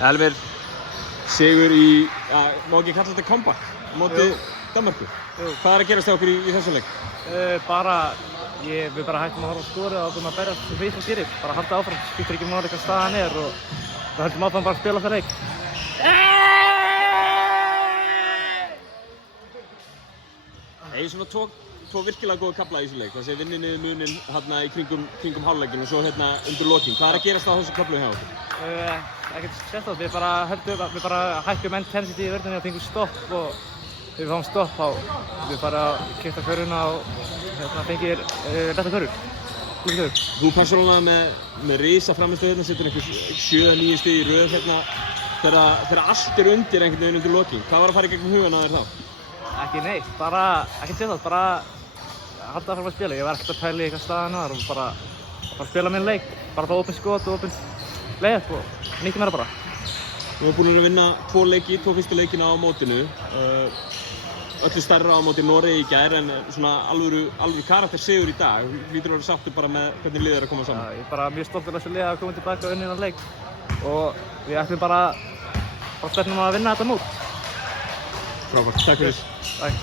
Elfir, sigur í, má ekki kalla þetta comeback, móti Danmörku. Hvað að gerast hjá okkur í þessum leik? Við bara hættum að horfa á skorið og búin að berjast sem við svo gerir. Bara halda áfram, skiptir ekki máli hvað staðan og við höldum áfram bara að spila það leik. Það er svona tvo virkilega góða kafla í þessu leik. Það sé vinni niður munin hérna í kringum hálfleikinn og svo hérna undir lokin. Hvað að gerast á þessu kaflu hjá okkur? Ekkert sérstakt, við bara hættum intensity í vörðinni og fengum stopp og þegar við fáum stopp þá við bara kipta körfuna og fengir letta körfur. Þú persónulega með risa framistöðu hérna, setur einhver 7-9 stig í röð hérna þegar allt undir einhvern veginn undir lokin. Hvað var að fara í gegnum hugan á þér þá? Ekki neitt, ekkert sérstakt, bara halda áfram að spila. Ég var ekkert að pæla í hvað staðan var og bara spila minn leik. Bara fá opinn skot og opinn leið og nýtti mér það bara. Þú hefur búin að vinna 2 leiki, 2 fyrstu leikina á mótinu. Öllu stærra á móti Noregi í gær en svona alvöru karakter sigur í dag. Þú lítur að vera sáttur bara með hvernig liðið er að koma saman. Já, ég er bara mjög stoltur af þessu liði að koma tilbaka og unnið þennan leik og við ætlum bara stefnum að vinna þetta mót. Frábært, takk fyrir.